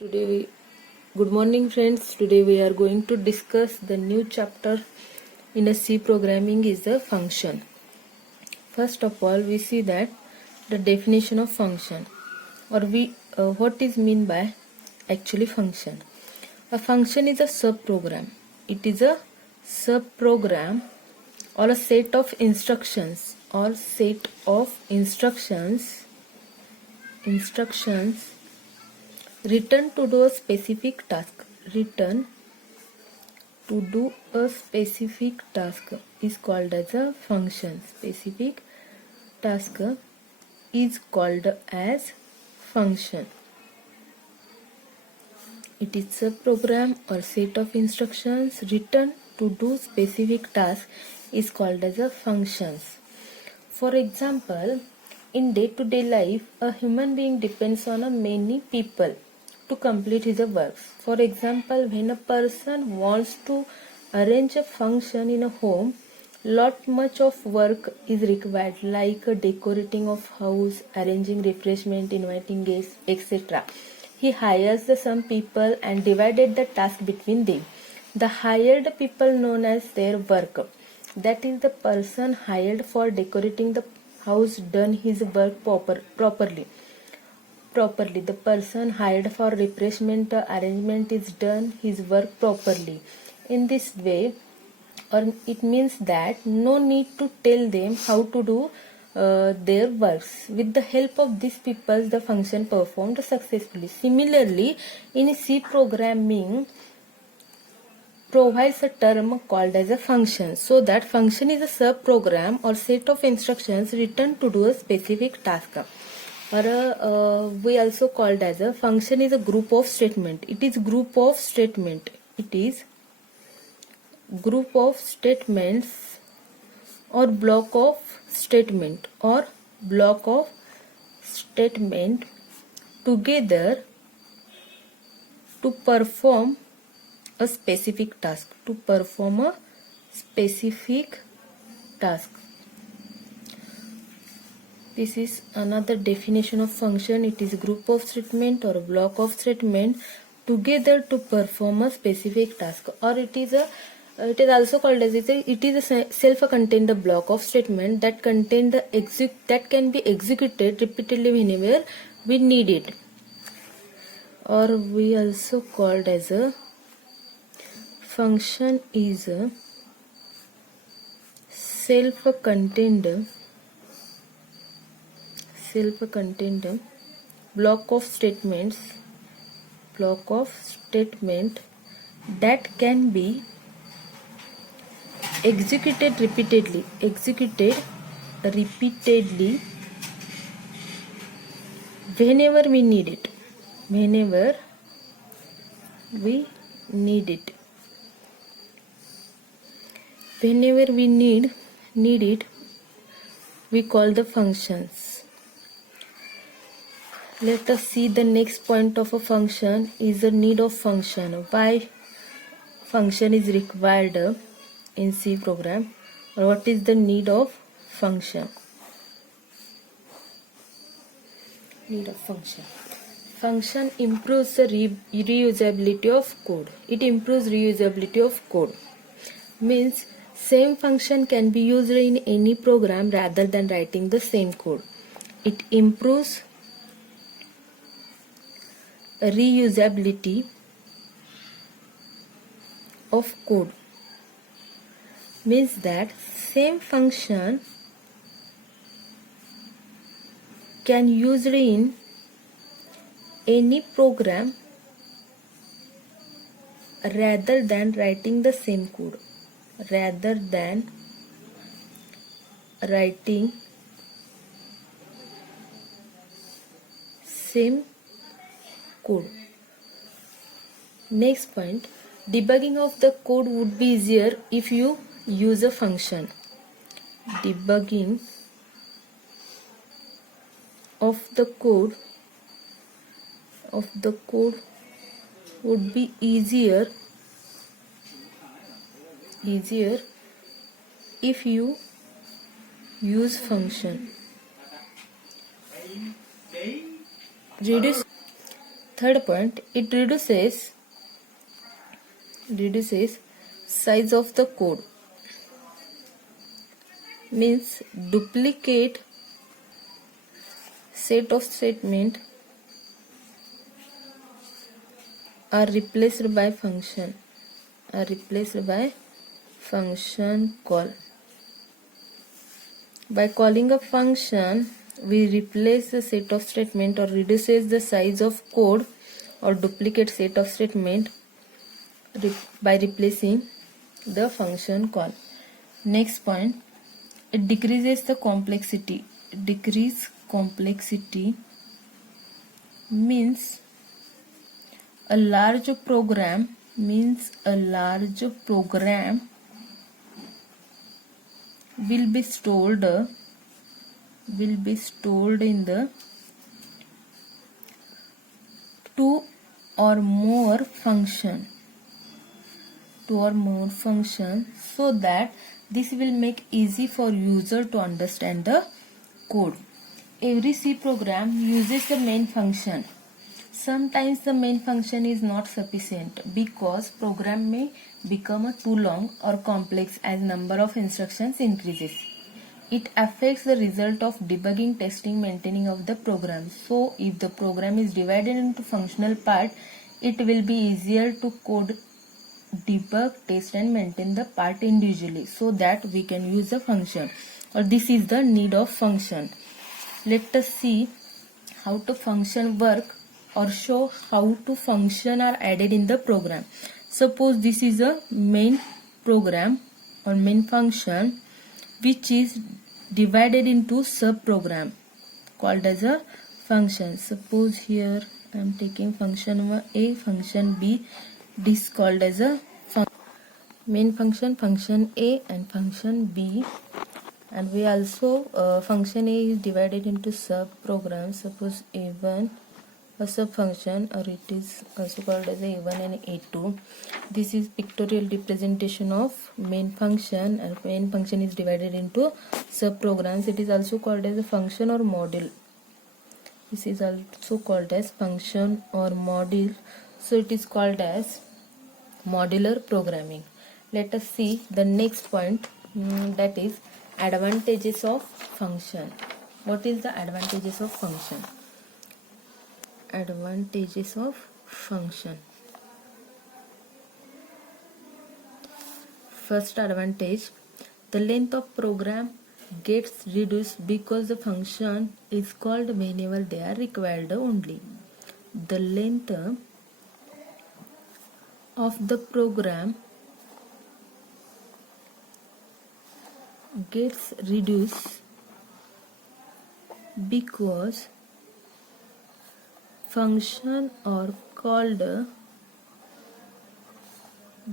Good morning friends. Today we are going to discuss the new chapter in a C programming is the function. First of all, we see that the definition of function or what is mean by actually function. A function is a subprogram. It is a subprogram or a set of instructions written to do a specific task. Written to do a specific task is called as a function. Specific task is called as function. It is a program or set of instructions written to do specific task is called as a functions. For example, in day-to-day life, a human being depends on a many people to complete his works. For example, when a person wants to arrange a function in a home, much of work is required, like decorating of house, arranging refreshment, inviting guests, etc. He hires some people and divided the task between them. The hired people known as their work. That is the person hired for decorating the house done his work properly. The person hired for refreshment arrangement is done his work properly. In this way, or it means that no need to tell them how to do their works. With the help of these people, the function performed successfully. Similarly, in C programming provides a term called as a function. So that function is a subprogram or set of instructions written to do a specific task. Or we also called as a function is a group of statement. It is group of statement. It is group of statements or block of statement together to perform a specific task. This is another definition of function. It is a group of statement or a block of statement together to perform a specific task. Or it is also called as it is a self-contained block of statement that can be executed repeatedly whenever we need it. Or we also called as a function is a self-contained block of statement that can be executed repeatedly whenever we need it. Whenever we need it, we call the functions. Let us see the next point of a function is the need of function. Why function is required in C program, or what is the need of function? Function improves the reusability of code. It improves reusability of code. Means same function can be used in any program rather than writing the same code. It improves reusability of code. Means that same function can use in any program rather than writing the same code. Next point, debugging of the code would be easier if you use a function. Debugging of the code would be easier if you use function. Third point, it reduces size of the code, means duplicate set of statement are replaced by function call. By calling a function, we replace the set of statement or reduces the size of code or duplicate set of statement by replacing the function call. Next point, it decreases the complexity. Decrease complexity means a large program will be stored in the two or more function so that this will make easy for user to understand the code. Every C program uses the main function. Sometimes the main function is not sufficient because program may become too long or complex as number of instructions increases. It affects the result of debugging, testing, maintaining of the program. So if the program is divided into functional part, it will be easier to code, debug, test and maintain the part individually so that we can use the function, or this is the need of function. Let us see how to function work or show how to function are added in the program. Suppose this is a main program or main function which is divided into sub program called as a function. Suppose here I am taking function A, function B. This called as a main function A and function B. And we also function A is divided into sub programs. Suppose A1 a sub function, or it is also called as A1 and A2. This is pictorial representation of main function, and main function is divided into sub programs. It is also called as a function or module. This is also called as function or module. So it is called as modular programming. Let us see the next point, that is advantages of function. What is the advantages of function? Advantages of function. First advantage, the length of program gets reduced because the function is called whenever they are required only. The length of the program gets reduced because function are called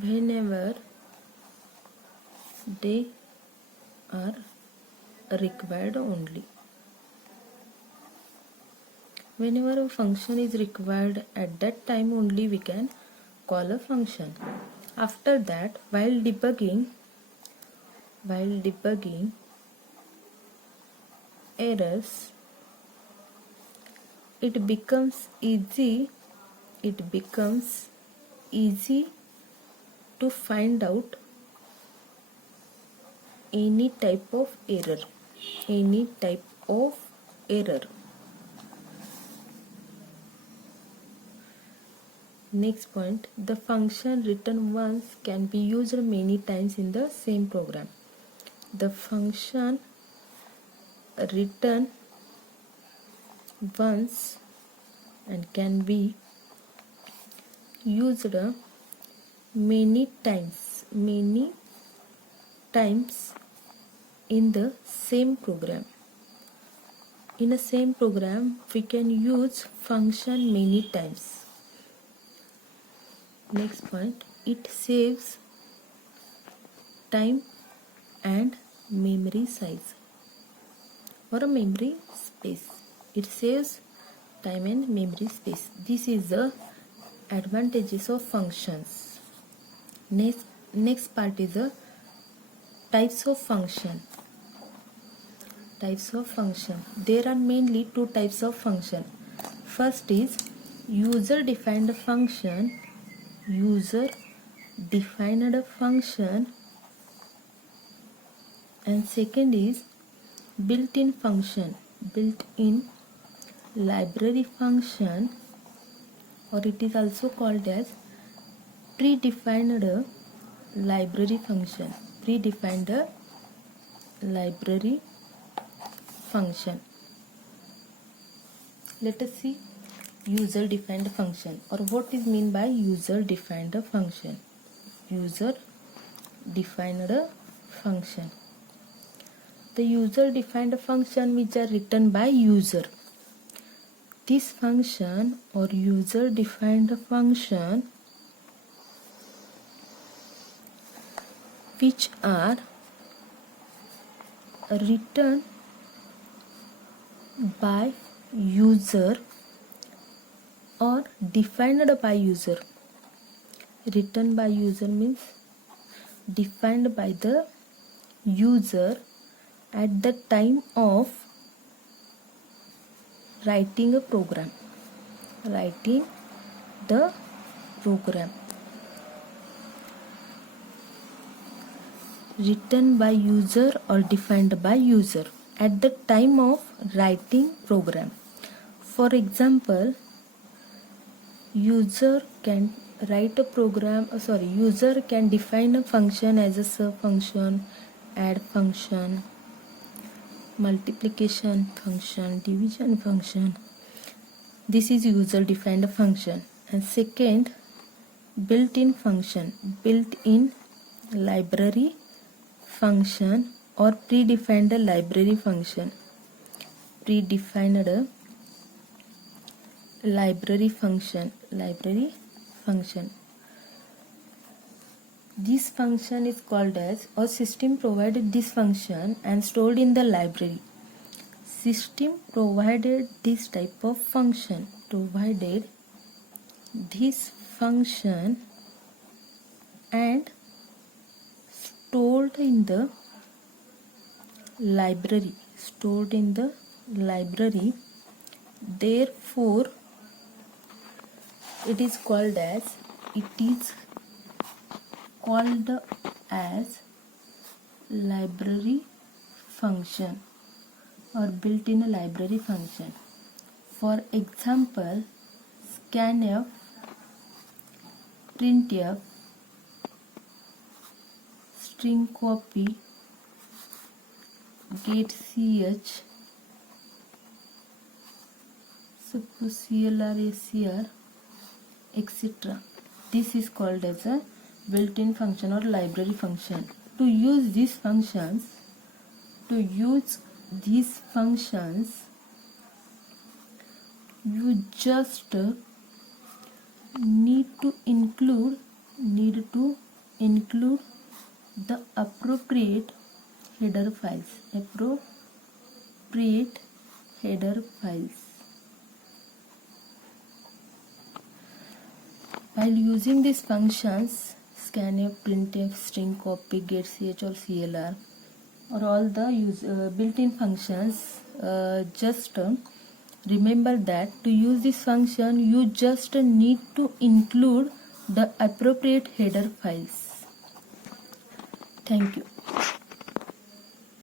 whenever they are required only. Whenever a function is required, at that time only we can call a function. After that, while debugging errors, it becomes easy to find out any type of error. Next point, the function written once can be used many times in the same program. The function written once and can be used many times in the same program. In a same program, we can use function many times. Next point, it saves time and memory size or a memory space. It saves time and memory space. This is the advantages of functions. Next part is the types of function. Types of function. There are mainly two types of function. First is user defined function, and second is built-in function, built-in library function, or it is also called as predefined library function, Let us see user defined function, or what is mean by user defined function. The user defined function which are written by user. This function or user defined function which are written by user or defined by user. Written by user means defined by the user at the time of writing the program. Written by user or defined by user at the time of writing program. For example, user can define a function as a sub function, add function, multiplication function, division function. This is user defined function. And second, built-in function, built-in library function or predefined library function. This function is called as, or system provided this function and stored in the library. System provided this type of function, and stored in the library. Therefore, it is called as library function or built-in library function. For example, scanf, printf, string copy, getch, suppose CLR, SCR, etc. This is called as a built-in function or library function. To use these functions, you just need to include the appropriate header files. While using these functions, scanf, printf, string copy, getch or CLR, or all the built-in functions, just remember that to use this function you just need to include the appropriate header files. Thank you.